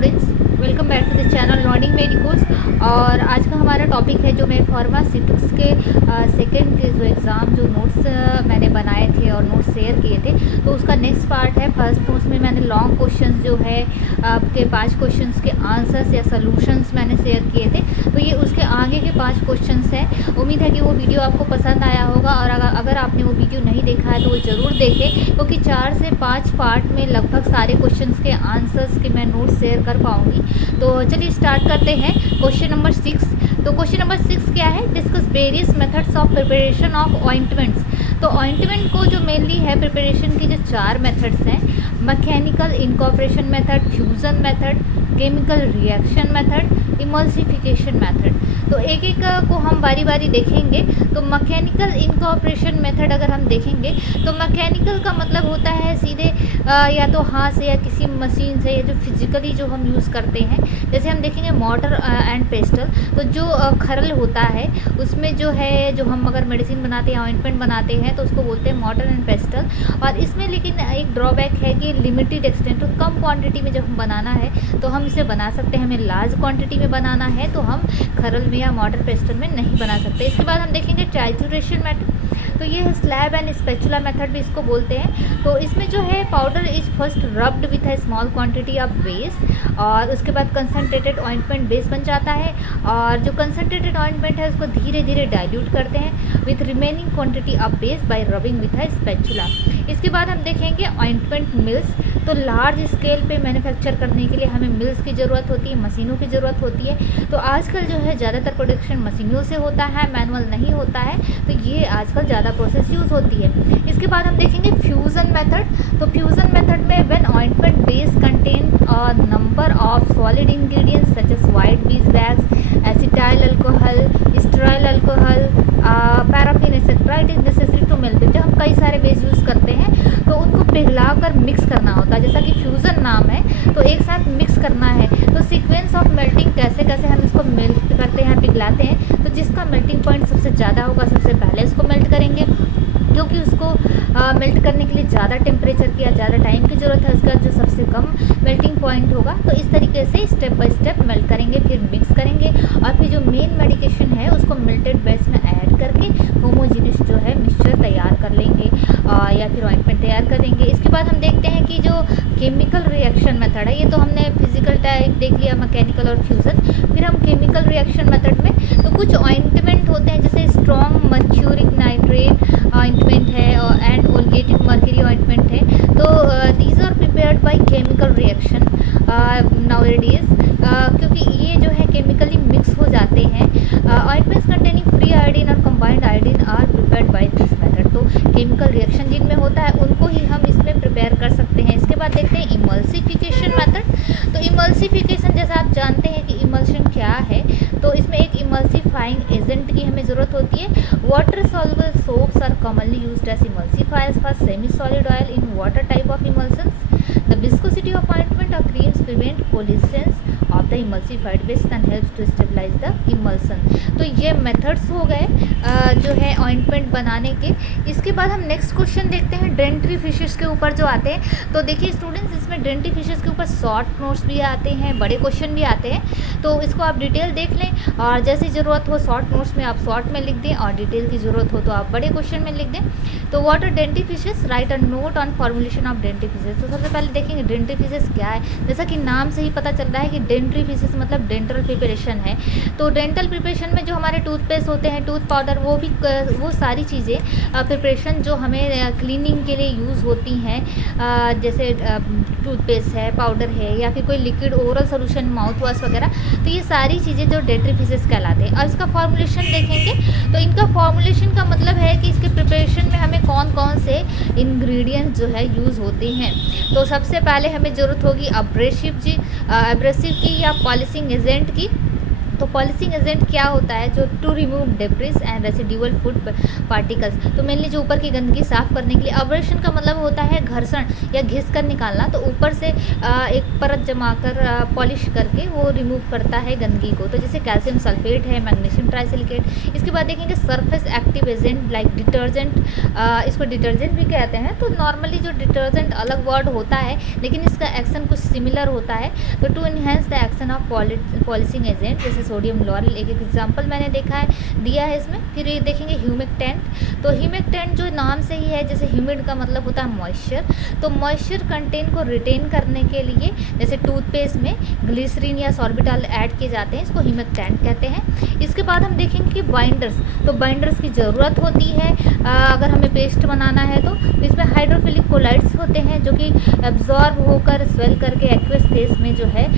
Students, welcome back to the channel learning medicos. और आज का हमारा टॉपिक है जो मैं फार्मास्यूटिक्स के सेकंड के जो एग्ज़ाम जो नोट्स मैंने बनाए थे और नोट्स शेयर किए थे, तो उसका नेक्स्ट पार्ट है। फर्स्ट नोट्स में मैंने लॉन्ग क्वेश्चंस जो है आपके 5 क्वेश्चंस के आंसर्स या सॉल्यूशंस मैंने शेयर किए थे, तो ये उसके आगे के 5 क्वेश्चंस हैं। उम्मीद है कि वो वीडियो आपको पसंद आया होगा, और अगर आपने वो वीडियो नहीं देखा है तो वो ज़रूर देखें, क्योंकि 4 से 5 पार्ट में लगभग सारे क्वेश्चंस के आंसर्स के मैं नोट्स शेयर कर पाऊँगी। तो चलिए स्टार्ट करते हैं। Question number 6। तो क्वेश्चन नंबर 6 क्या है? Discuss various methods of preparation of ointments. तो ऑइंटमेंट को जो मेनली है प्रिपरेशन की जो 4 मेथड्स हैं, mechanical incorporation method, fusion method, chemical reaction method, emulsification method. तो एक एक को हम बारी बारी देखेंगे। तो मैकेनिकल इनकॉर्पोरेशन मेथड अगर हम देखेंगे तो मैकेनिकल का मतलब होता है सीधे या तो हाथ से या किसी मशीन से, या जो फिजिकली जो हम यूज़ करते हैं। जैसे हम देखेंगे मोटर एंड पेस्टल, तो जो खरल होता है उसमें जो है, जो हम अगर मेडिसिन बनाते हैं, ऑइंटमेंट बनाते हैं, तो उसको बोलते हैं मोटर एंड पेस्टल। और इसमें लेकिन एक ड्रॉबैक है कि लिमिटेड एक्सटेंट, तो कम क्वांटिटी में जब हम बनाना है तो हम इसे बना सकते हैं। हमें लार्ज क्वांटिटी में बनाना है तो हम खरल में या मोटर पेस्टल में नहीं बना सकते। इसके बाद हम देखेंगे ट्राइचुरेशन मेथड। तो ये है स्लैब एंड स्पैचुला मेथड भी इसको बोलते हैं। तो इसमें जो है powder is first rubbed with a small quantity of base, और उसके बाद कंसनट्रेटेड ऑइंटमेंट बेस बन जाता है, और जो कंसनट्रेटेड ऑइंटमेंट है उसको धीरे धीरे डाइल्यूट करते हैं with remaining quantity of base bye rubbing with a spatula. इसके बाद हम देखेंगे ऑइंटमेंट मिल्स। तो लार्ज स्केल पे मैन्युफैक्चर करने के लिए हमें मिल्स की ज़रूरत होती है, मशीनों की ज़रूरत होती है। तो आजकल जो है ज़्यादातर प्रोडक्शन मशीनों से होता है, मैनुअल नहीं होता है, तो ये आजकल ज़्यादा प्रोसेस यूज़ होती है। इसके बाद हम देखेंगे फ्यूज़न मेथड। तो फ्यूज़न मेथड में when ointment base contain a number of solid ingredients such as white beeswax, acetyl alcohol, stearyl alcohol, paraffin etcetera, it is necessary to melt. जब हम कई सारे बेस यूज़ करते हैं तो उनको पिघलाकर मिक्स करना होता है, जैसा कि फ्यूज़न नाम है, तो एक साथ मिक्स करना है। तो सीक्वेंस ऑफ मेल्टिंग कैसे कैसे हम इसको मेल्ट करते हैं, पिघलाते हैं, तो जिसका मेल्टिंग पॉइंट सबसे ज़्यादा होगा सबसे पहले इसको मेल्ट करेंगे, क्योंकि उसको मेल्ट करने के लिए ज़्यादा टेम्परेचर की या ज़्यादा टाइम की ज़रूरत है। उसका जो सबसे कम मेल्टिंग पॉइंट होगा, तो इस तरीके से स्टेप बाय स्टेप मेल्ट करेंगे, फिर मिक्स करेंगे, और फिर जो मेन मेडिकेशन है उसको मेल्टेड बेस में ऐड करके होमोजीनियस जो है मिक्सचर तैयार कर लेंगे, या फिर ऑइंटमेंट तैयार करेंगे। इसके बाद हम देखते हैं कि जो केमिकल रिएक्शन मेथड है, ये तो हमने फिजिकल टाइप देख लिया, मैकेनिकल और फ्यूज़न। फिर हम केमिकल रिएक्शन मेथड में, तो कुछ ऑइंटमेंट होते हैं जैसे स्ट्रॉन्ग मर्क्यूरिक नाइट्रेट ऑइंटमेंट है और एंड ओलगेटिक मर्क्यूरी ऑइंटमेंट है। तो these are prepared by chemical reaction nowadays, क्योंकि ये जो है केमिकली मिक्स हो जाते हैं। ऑइंटमेंट्स कंटेनिंग फ्री आयोडीन और combined iodine are prepared by this method. तो केमिकल रिएक्शन जिनमें होता है उनको ही हम इसमें प्रिपेयर कर सकते हैं। इसके बाद देखते हैं इमल्सिफिकेशन मेथड। तो इमल्सिफिकेशन, जैसा आप जानते हैं कि इमल्शन क्या है, तो इसमें एक इमल्सिफाइंग एजेंट की हमें ज़रूरत होती है। Water soluble soaps are commonly used as emulsifiers for semi solid oil in water type of emulsions. The viscosity of ointment or creams prevent coalescence of the emulsified base and helps to stabilize the emulsion। तो ये methods हो गए जो है ointment बनाने के। इसके बाद हम नेक्स्ट क्वेश्चन देखते हैं डेंट्री फिशेस के ऊपर जो आते हैं। तो देखिए स्टूडेंट्स, इसमें डेंट्री फिशेस के ऊपर शॉर्ट नोट्स भी आते हैं, बड़े क्वेश्चन भी आते हैं, तो इसको आप डिटेल देख लें, और जैसी ज़रूरत हो शॉर्ट नोट्स में आप शॉर्ट में लिख दें, और डिटेल की ज़रूरत हो तो आप बड़े क्वेश्चन में लिख दें। तो what are dentifrices, write a note on formulation of dentifrices. तो सबसे पहले देखेंगे डेंट्री फिशेस क्या है। जैसा कि नाम से ही पता चल रहा है कि डेंट्री फिशेस मतलब डेंटल प्रिपरेशन है। तो डेंटल प्रिपरेशन में जो हमारे टूथपेस्ट होते हैं, टूथ पाउडर, वो सारी चीज़ें प्रिपरेशन जो हमें क्लीनिंग के लिए यूज़ होती हैं, जैसे टूथपेस्ट है, पाउडर है, या फिर कोई liquid oral solution, mouth wash वगैरह, तो ये सारी चीज़ें जो डेंट्री फिशेस कहलाते हैं। और इसका फॉर्मुलेशन देखेंगे, तो इनका फॉर्मुलेशन का मतलब है कि इसके प्रिपरेशन में हमें कौन कौन से इंग्रेडिएंट्स जो है यूज़ होते हैं। तो सबसे पहले हमें ज़रूरत होगी एब्रेसिव की या पॉलिशिंग एजेंट की। तो पॉलिशिंग एजेंट क्या होता है, जो to remove debris and residual food particles, तो मेनली जो ऊपर की गंदगी साफ़ करने के लिए। अब्रेशन का मतलब होता है घर्षण या घिस कर निकालना, तो ऊपर से एक परत जमा कर पॉलिश करके वो रिमूव करता है गंदगी को। तो जैसे कैल्शियम सल्फेट है, मैग्नीशियम ट्राइसिलिकेट। इसके बाद देखेंगे surface active agent like detergent, इसको डिटर्जेंट भी कहते हैं। तो नॉर्मली जो डिटर्जेंट अलग वर्ड होता है, लेकिन इसका एक्शन कुछ सिमिलर होता है। तो to enhance the action of polishing agent, जैसे सोडियम लॉरेल एक एग्जांपल मैंने दिया है इसमें। फिर ये देखेंगे ह्यूमेक्टेंट। तो ह्यूमेक्टेंट जो नाम से ही है, जैसे ह्यूमिड का मतलब होता है मॉइस्चर, तो मॉइस्चर कंटेंट को रिटेन करने के लिए जैसे टूथपेस्ट में ग्लिसरीन या सॉर्बिटॉल ऐड किए जाते हैं, इसको ह्यूमेक्टेंट कहते हैं। इसके बाद हम देखेंगे कि बाइंडर्स, तो बाइंडर्स की ज़रूरत होती है अगर हमें पेस्ट बनाना है तो इसमें हाइड्रोफिलिक कोलाइड्स होते हैं जो कि एब्जॉर्ब होकर स्वेल करके एक्वस फेस में जो है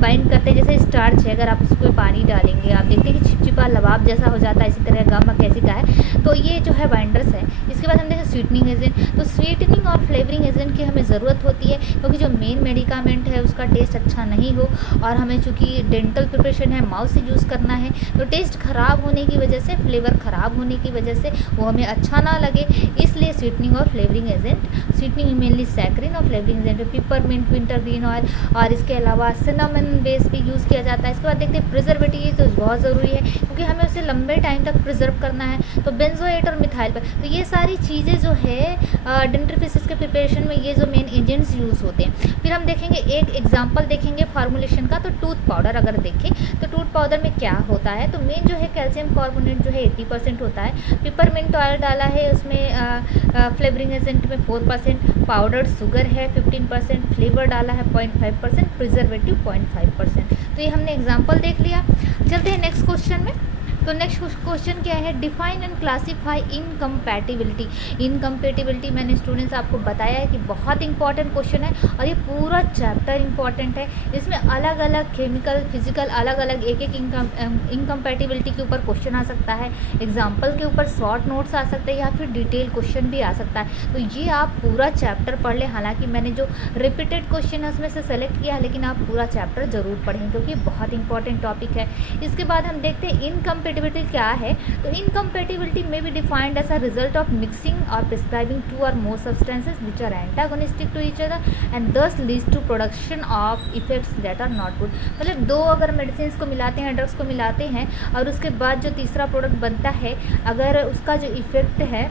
बाइंड करते हैं। जैसे स्टार्च है, अगर आप उसमें पानी डालेंगे आप देखते हैं कि चिपचिपा लबाब जैसा हो जाता है, इसी तरह गम कैसी का है। तो ये जो है बाइंडर्स है। इसके बाद हम देखें स्वीटनिंग एजेंट। तो स्वीटनिंग और फ्लेवरिंग एजेंट की हमें ज़रूरत होती है, क्योंकि जो मेन मेडिकामेंट है उसका टेस्ट अच्छा नहीं हो, और हमें चूँकि डेंटल प्रिपरेशन है, माउथ से यूज़ करना है, तो टेस्ट ख़राब होने की वजह से, फ्लेवर ख़राब होने की वजह से वो हमें अच्छा ना लगे, इसलिए स्वीटनिंग और flavouring agent. Sweetening mainly saccharin और flavouring agent peppermint, wintergreen oil, और इसके अलावा सिनामन बेस भी यूज़ किया जाता है। इसके बाद देखते हैं प्रिजर्वेटिव, तो बहुत ज़रूरी है क्योंकि हमें उसे लंबे टाइम तक प्रिजर्व करना है। तो बेंजोएट और मिथाइल पर, तो ये सारी चीज़ें जो है डेंटिफिसिस के प्रिपरेशन में ये जो मेन एजेंट्स यूज़ होते हैं। फिर हम देखेंगे एक एग्जांपल देखेंगे फार्मूलेशन का। तो टूथ पाउडर अगर देखें तो टूथ पाउडर में क्या होता है, तो मेन जो है कैल्शियम कार्बोनेट जो है 80% होता है। पिपरमिंट ऑयल डाला है उसमें, फ्लेवरिंग एजेंट में 4%, पाउडर शुगर है 15%, फ्लेवर डाला है 0.5%, प्रिजर्वेटिव 0.5%। तो ये हमने एग्जाम्पल देख लिया। चलते हैं नेक्स्ट क्वेश्चन में। तो नेक्स्ट क्वेश्चन क्या है, define and classify incompatibility. Incompatibility मैंने स्टूडेंट्स आपको बताया है कि बहुत इंपॉर्टेंट क्वेश्चन है, और ये पूरा चैप्टर इंपॉर्टेंट है। इसमें अलग अलग केमिकल, फिजिकल, अलग अलग एक इनकम्पैटिबिलिटी के ऊपर क्वेश्चन आ सकता है, एग्जाम्पल के ऊपर शॉर्ट नोट्स आ सकते हैं, या फिर डिटेल क्वेश्चन भी आ सकता है। तो ये आप पूरा चैप्टर पढ़ लें। हालांकि मैंने जो रिपीटेड क्वेश्चन है उसमें से सेलेक्ट किया है, लेकिन आप पूरा चैप्टर ज़रूर पढ़ें क्योंकि बहुत इंपॉर्टेंट टॉपिक है। इसके बाद हम देखते हैं इनकम्पैटिबिलिटी क्या है। तो इनकम्पैटिबिलिटी में be defined as a result of mixing और प्रिस्क्राइबिंग टू और more substances which are antagonistic to each other and thus leads to production of effects that are not good. मतलब दो अगर मेडिसिन को मिलाते हैं, ड्रग्स को मिलाते हैं, और उसके बाद जो तीसरा प्रोडक्ट बनता है, अगर उसका जो इफेक्ट है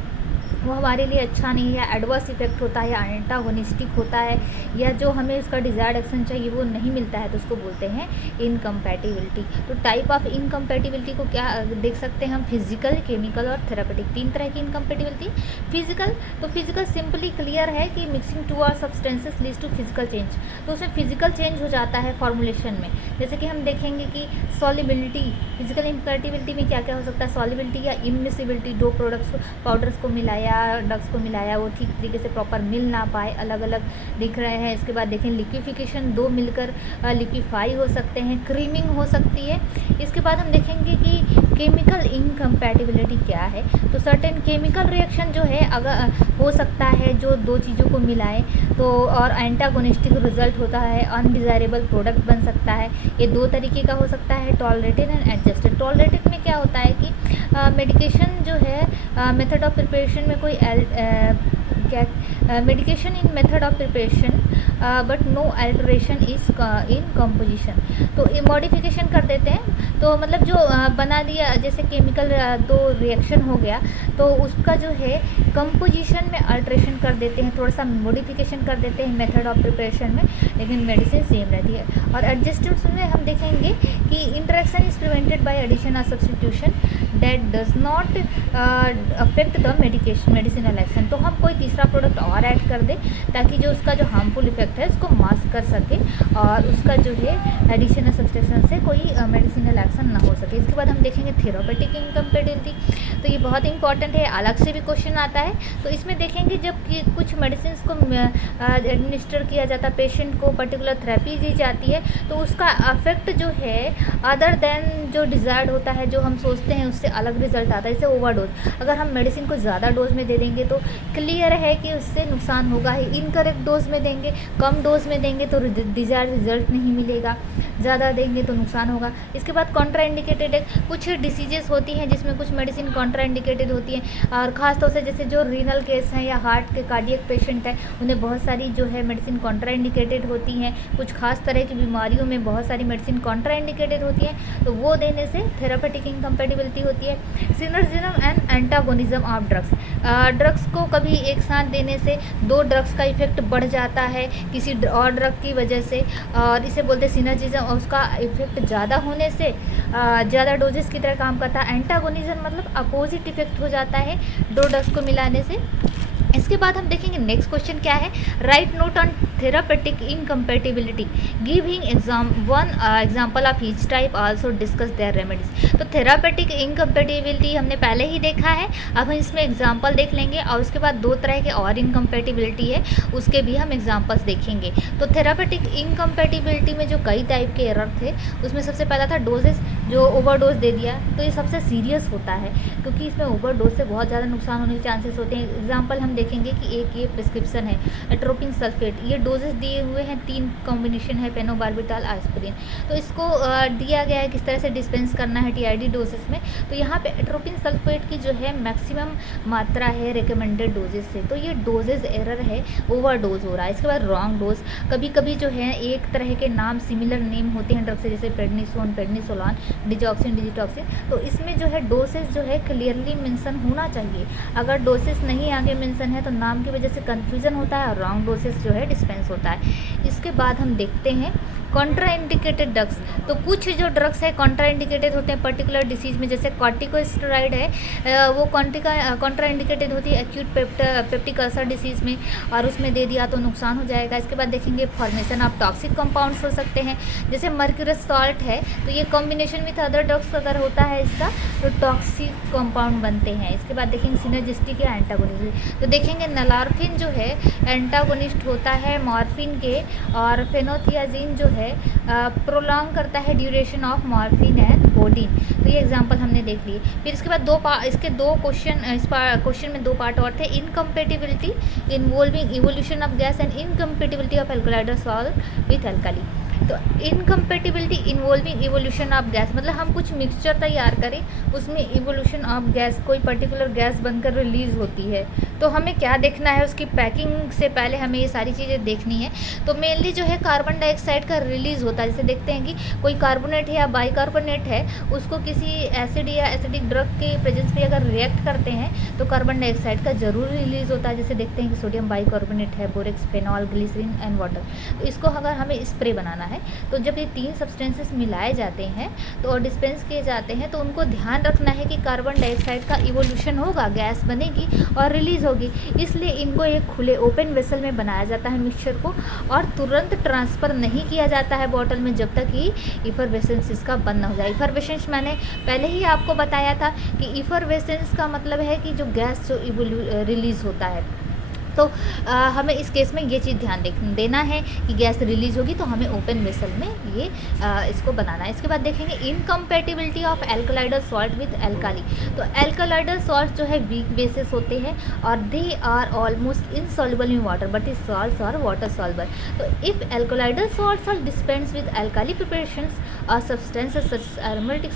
वो हमारे लिए अच्छा नहीं है, एडवर्स इफेक्ट होता है या एंटागोनिस्टिक होता है, या जो हमें उसका डिज़ायर्ड एक्शन चाहिए वो नहीं मिलता है, तो उसको बोलते हैं इनकम्पैटिबिलिटी। तो टाइप ऑफ इनकम्पैटिबिलिटी को क्या देख सकते हैं हम, फिजिकल, केमिकल और थेरापेटिक। तीन तरह की इनकम्पैटिबिलिटी। फिजिकल, तो फिजिकल सिंपली क्लियर है कि mixing two or substances leads to physical change. तो उसमें फिजिकल चेंज हो जाता है फॉर्मुलेशन में। जैसे कि हम देखेंगे कि सॉलिबिलिटी, फिजिकल इनकम्पैटिबिलिटी में क्या क्या हो सकता है, सॉलिबिलिटी या इमिसिबिलिटी, दो प्रोडक्ट्स को, पाउडर्स को मिलाया, ड्रग्स को मिलाया, वो ठीक तरीके से प्रॉपर मिल ना पाए, अलग अलग दिख रहे हैं। इसके बाद देखें लिक्विफिकेशन, दो मिलकर लिक्विफाई हो सकते हैं, क्रीमिंग हो सकती है। इसके बाद हम देखेंगे कि केमिकल इनकम्पैटिबिलिटी क्या है। तो सर्टेन केमिकल रिएक्शन जो है अगर हो सकता है जो दो चीज़ों को मिलाएं तो, और एंटागोनिस्टिक रिजल्ट होता है, अनडिज़ायरेबल प्रोडक्ट बन सकता है। ये दो तरीके का हो सकता है, टॉलरेटेड एंड एडजस्टेड। टॉलरेटेड में क्या होता है कि मेडिकेशन जो है मेथड ऑफ प्रिपरेशन में कोई medication in method of preparation but no alteration is in composition. तो ये मॉडिफिकेशन कर देते हैं, तो मतलब जो बना दिया, जैसे केमिकल दो रिएक्शन हो गया तो उसका जो है कंपोजिशन में अल्टरेशन कर देते हैं, थोड़ा सा मॉडिफिकेशन कर देते हैं मेथड ऑफ प्रिपरेशन में, लेकिन मेडिसिन सेम रहती है। और एडजस्टेंस में हम देखेंगे कि interaction is prevented by addition और substitution that does not affect the medicinal action. तो हम कोई तीसरा प्रोडक्ट और ऐड कर दें ताकि जो उसका जो हार्मफुल इफेक्ट है उसको मास्क कर सके, और उसका जो है एडिशन और सब्स्टिट्यूशन से कोई मेडिसिनल एक्शन ना हो सके। इसके बाद हम देखेंगे थेरापेटिक इनकम्पैटिबिलिटी। तो ये बहुत इंपॉर्टेंट है, अलग से भी क्वेश्चन आता है। तो इसमें देखेंगे जब कि कुछ मेडिसिन को एडमिनिस्टर किया जाता है, पेशेंट को पर्टिकुलर थेरेपी दी जाती है, तो उसका अफेक्ट जो है अदर देन जो डिज़ायर्ड होता है, जो हम सोचते हैं उससे अलग रिजल्ट आता है, जैसे ओवरडोज। अगर हम मेडिसिन को ज़्यादा डोज में दे देंगे तो क्लियर है कि उससे नुकसान होगा ही। इनकरेक्ट डोज में देंगे, कम डोज में देंगे तो डिज़ायर्ड रिजल्ट नहीं मिलेगा, ज़्यादा देंगे तो नुकसान होगा। इसके बाद कॉन्ट्रा इंडिकेटेड है, कुछ डिसीजेस होती हैं जिसमें कुछ मेडिसिन कॉन्ट्रा इंडिकेटेड होती हैं, और ख़ास तौर से जैसे जो रीनल केस हैं या हार्ट के कार्डियक पेशेंट हैं, उन्हें बहुत सारी जो है मेडिसिन कॉन्ट्रा इंडिकेटेड होती हैं। कुछ खास तरह की बीमारियों में बहुत सारी मेडिसिन कॉन्ट्रा इंडिकेटेड होती हैं, तो वो देने से थेरापेटिक इनकम्पेटिबिलिटी होती है। Synergism and antagonism of drugs, drugs को कभी एक साथ देने से दो ड्रग्स का इफेक्ट बढ़ जाता है किसी और ड्रग की वजह से, और इसे बोलते हैं सिनर्जिज्म, और उसका इफेक्ट ज़्यादा होने से ज़्यादा डोजेस की तरह काम करता है। एंटागोनिज्म मतलब अपोजिट इफेक्ट हो जाता है दो ड्रग्स को मिलाने से। इसके बाद हम देखेंगे नेक्स्ट क्वेश्चन क्या है, write note on therapeutic incompatibility, giving example of each type, also discuss their remedies. तो थेरापेटिक इनकम्पेटिबिलिटी हमने पहले ही देखा है, अब हम इसमें एग्जाम्पल देख लेंगे, और उसके बाद दो तरह के और इनकम्पेटिबिलिटी है उसके भी हम एग्जाम्पल्स देखेंगे। तो थेरापेटिक इनकम्पेटिबिलिटी में जो कई टाइप के एरर थे, उसमें सबसे पहला था डोजेस, जो ओवरडोज दे दिया, तो ये सबसे सीरियस होता है क्योंकि इसमें ओवरडोज से बहुत ज़्यादा नुकसान होने के चांसेस होते हैं। एग्जाम्पल हम देखेंगे कि एक ये प्रिस्क्रिप्शन है एट्रोपिन सल्फेट, ये डोजेस दिए हुए हैं, 3 कॉम्बिनेशन है फेनोबार्बिटॉल एस्पिरिन, तो इसको दिया गया है किस तरह से डिस्पेंस करना है टीआईडी डोजेस में। तो यहाँ पे एट्रोपिन सल्फेट की जो है मैक्सिमम मात्रा है रिकमेंडेड डोजेस से, तो ये डोजेज एरर है, ओवरडोज हो रहा है। इसके बाद रॉन्ग डोज, कभी कभी जो है एक तरह के नाम सिमिलर नेम होते हैं ड्रग से, जैसे प्रेडनिसोन, प्रेडनिसोलान, डिजॉक्सिन, डिजिटॉक्सिन, तो इसमें जो है डोसेज जो है क्लियरली मेंशन होना चाहिए। अगर डोसेस नहीं आगे मेंशन है तो नाम की वजह से कन्फ्यूजन होता है और रॉन्ग डोसेस जो है डिस्पेंस होता है। इसके बाद हम देखते हैं कॉन्ट्रा इंडिकेटेड ड्रग्स, तो कुछ जो ड्रग्स है कॉन्ट्रा इंडिकेटेड होते हैं पर्टिकुलर डिसीज़ में, जैसे कॉर्टिकोस्टेरॉइड है, वो कॉन्ट्रा इंडिकेटेड होती है एक्यूट पेप्टिक अल्सर डिसीज़ में, और उसमें दे दिया तो नुकसान हो जाएगा। इसके बाद देखेंगे फॉर्मेशन ऑफ टॉक्सिक कंपाउंड्स हो सकते हैं, जैसे मर्क्यूरस सॉल्ट है, तो ये कॉम्बिनेशन विथ अदर ड्रग्स अगर होता है इसका तो टॉक्सिक कंपाउंड बनते हैं। इसके बाद देखेंगे सिनर्जिस्टिक या एंटागोनिस्ट, तो देखेंगे नलार्फिन जो है एंटागोनिस्ट होता है मॉर्फिन के, और फेनोथियाजीन जो है प्रोलॉन्ग करता है duration of morphine and codeine. तो ये एग्जांपल हमने देख लिए। फिर इसके बाद इसके दो क्वेश्चन, इस क्वेश्चन में दो पार्ट और थे, incompatibility involving evolution of gas and incompatibility of alkaloidal salt with alkali. तो incompatibility involving evolution of gas मतलब हम कुछ मिक्सचर तैयार करें, उसमें इवोल्यूशन ऑफ गैस, कोई पर्टिकुलर गैस बनकर रिलीज़ होती है, तो हमें क्या देखना है, उसकी पैकिंग से पहले हमें ये सारी चीज़ें देखनी है। तो मेनली जो है कार्बन डाइऑक्साइड का रिलीज़ होता है, जैसे देखते हैं कि कोई कार्बोनेट है या बाइकार्बोनेट है, उसको किसी एसिड या एसिडिक ड्रग के प्रेजेंस में अगर रिएक्ट करते हैं तो कार्बन डाइऑक्साइड का ज़रूर रिलीज़ होता है। जैसे देखते हैं कि सोडियम बाइकार्बोनेट है, borax, phenol, glycerine and water, तो इसको अगर हमें स्प्रे बनाना है तो जब ये 3 सब्सटेंसेस मिलाए जाते हैं तो और डिस्पेंस किए जाते हैं, तो उनको ध्यान रखना है कि कार्बन डाइऑक्साइड का इवोल्यूशन होगा, गैस बनेगी और रिलीज़ होगी, इसलिए इनको एक खुले ओपन वेसल में बनाया जाता है मिक्सचर को, और तुरंत ट्रांसफ़र नहीं किया जाता है बॉटल में जब तक कि इफरवेसेंस इसका बंद न हो जाए। इफरवेसेंस मैंने पहले ही आपको बताया था कि इफरवेसेंस का मतलब है कि जो गैस जो रिलीज़ होता है, तो हमें इस केस में ये चीज़ ध्यान देना है कि गैस रिलीज़ होगी तो हमें ओपन वेसल में ये इसको बनाना है। इसके बाद देखेंगे incompatibility of alkaloidal salt with alkali. तो एल्कलाइडर सॉल्ट जो है वीक बेसिस होते हैं और they are almost insoluble in water but its salts are water soluble. तो if alkaloidal salts are dispensed with alkali preparations और substances such as aromatic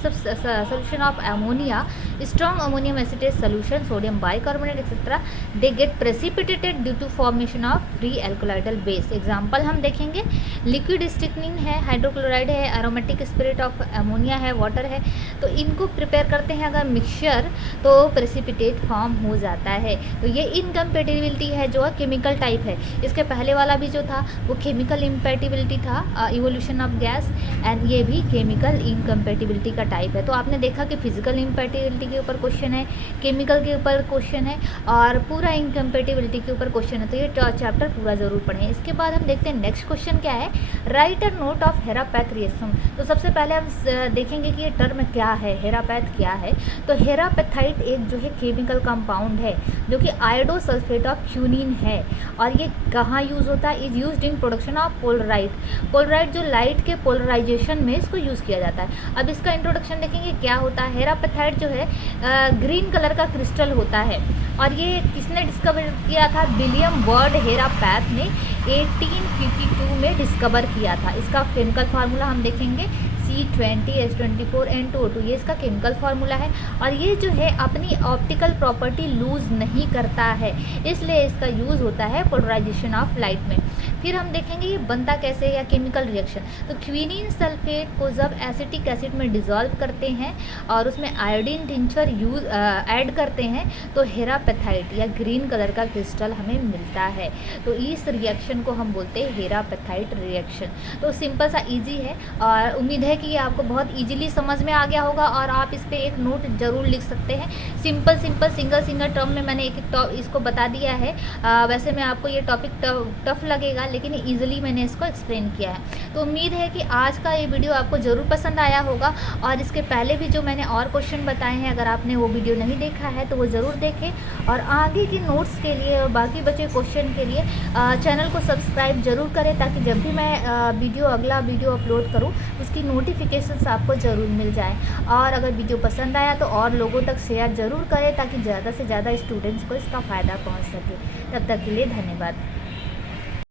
solution of ammonia, strong ammonium acetate solution, sodium bicarbonate etc., they get precipitated due to formation of free alkaloidal base. Example हम देखेंगे liquid स्टिकनिंग है, hydrochloride है, aromatic spirit of ammonia है, water है, तो इनको prepare करते हैं अगर मिक्सचर तो प्रेसिपिटेट फॉर्म हो जाता है। तो ये इनकम्पेटिबिलिटी है जो केमिकल टाइप है। इसके पहले वाला भी जो था वो केमिकल इम्पेटिबिलिटी था, इवोल्यूशन ऑफ गैस, एंड ये भी केमिकल इनकम्पेटिबिलिटी का टाइप है। तो आपने देखा कि फिजिकल इम्पेटिबिलिटी के ऊपर क्वेश्चन है, केमिकल के ऊपर क्वेश्चन है और पूरा इनकम्पेटिबिलिटी के ऊपर क्वेश्चन है, तो ये चैप्टर पूरा जरूर पढ़ें। इसके बाद हम देखते हैं नेक्स्ट क्वेश्चन क्या है, write a note of Herapath reaction. तो सबसे पहले हम देखेंगे कि ये टर्म क्या है, हेरापैथ क्या है। तो हेरापेथाइट एक जो है केमिकल कंपाउंड है जो कि आयोडोसल्फेट ऑफ क्यूनिन है, और ये कहाँ यूज़ होता है, is used in production of पोलराइट। पोलराइट जो लाइट के पोलराइजेशन में इसको यूज़ किया जाता है। अब इसका इंट्रोडक्शन देखेंगे क्या होता है। हेरापेथाइट जो है ग्रीन कलर का क्रिस्टल होता है, और ये किसने डिस्कवर किया था, विलियम वर्ड हेरापैथ ने 1852 में डिस्कवर किया था। इसका केमिकल फार्मूला हम देखेंगे C20H24N2O2, ये इसका केमिकल फार्मूला है। और ये जो है अपनी ऑप्टिकल प्रॉपर्टी लूज़ नहीं करता है, इसलिए इसका यूज़ होता है पोलराइजेशन ऑफ लाइट में। फिर हम देखेंगे ये बनता कैसे है या केमिकल रिएक्शन। तो क्विनीन सल्फेट को जब एसिटिक एसिड में डिज़ोल्व करते हैं और उसमें आयोडीन टिंचर ऐड करते हैं तो हेरापेथाइट या ग्रीन कलर का क्रिस्टल हमें मिलता है। तो इस रिएक्शन को हम बोलते हैं हेरापेथाइट रिएक्शन। तो सिंपल सा इजी है और उम्मीद है कि ये आपको बहुत इजीली समझ में आ गया होगा और आप इस पर एक नोट ज़रूर लिख सकते हैं। सिंपल सिंगल टर्म में मैंने एक इसको बता दिया है। वैसे में आपको ये टॉपिक टफ लगेगा, लेकिन ईजिली मैंने इसको एक्सप्लेन किया है। तो उम्मीद है कि आज का ये वीडियो आपको ज़रूर पसंद आया होगा। और इसके पहले भी जो मैंने और क्वेश्चन बताए हैं, अगर आपने वो वीडियो नहीं देखा है तो वो ज़रूर देखें। और आगे की नोट्स के लिए और बाकी बचे क्वेश्चन के लिए चैनल को सब्सक्राइब ज़रूर करें, ताकि जब भी मैं अगला वीडियो अपलोड करूँ उसकी नोटिफिकेशंस आपको ज़रूर मिल जाए। और अगर वीडियो पसंद आया तो और लोगों तक शेयर ज़रूर करें, ताकि ज़्यादा से ज़्यादा स्टूडेंट्स को इसका फ़ायदा पहुँच सके। तब तक के लिए धन्यवाद।